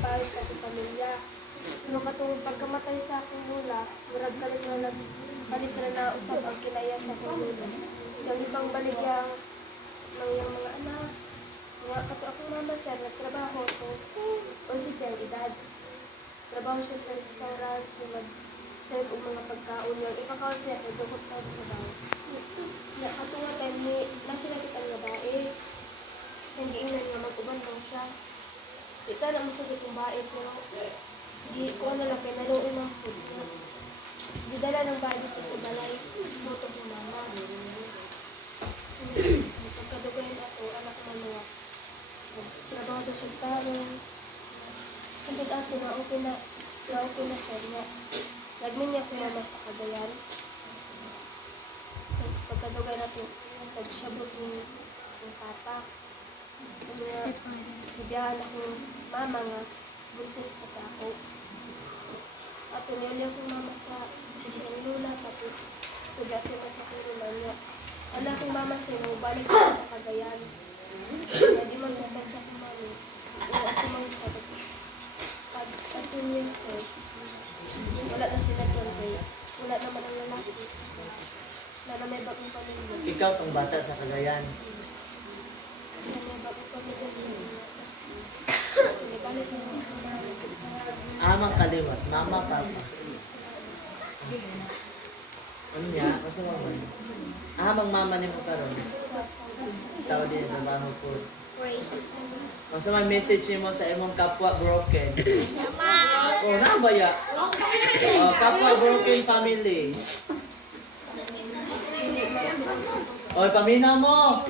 palit sa akong pamilya. Pero katong pagkamatay sa akong lula, murag kalit na nagpalit na usab ang kinaya sa akong lula. Yung ibang baligya ng yung mga anak, mga kato akong mama sir, nagtrabaho so, o sige ang edad. Trabaho siya sa restaurant, siya mag-serve o mga pagkaon. Yung ipakaw siya, nagdukot na sa baho. Katunga tayo ni, nasa nakita ang babae. Hindi ingnan nga mag-uban lang siya. Kita na mo sa itong bae, pero di ko ano lang, kaya naluin ang food niya. Di dala ng bae dito sa balay, moto ko mama. Pagkadugayin ako, anak mo nawa. Trabaho daw siyang tarong. Hanggang ako na okay na sir niya. Nagmin niya ko mama sa Cagayan. Tapos pagkadugay natin, nagsyabot yung papa. Kaya sibiyahan akong mama nga, buntis pa sa ako. At tunili akong mama sa lula, tapos tugas ko sa kurulan niya. Anak akong mama sino, balik ko sa Cagayan. Kaya di man natay sa akong mami. Kaya ako mang sabi. Pag 2 years old, wala na sila doon kaya wala naman ang lalaki. Wala na may bagong pamilya. Ikaw tong bata sa Cagayan. Wala may bagong pamilya sila. Balik na lang sa mami. Amang kaliwat, mama, papa. Ano niya? Masa mama? Amang mama ni mo karon. Saudi na trabaho po. Masa may message niyo mo sa imong kapwa broken. Oh, nabaya. Oh, kapwa broken family. Oy, paminaw mo.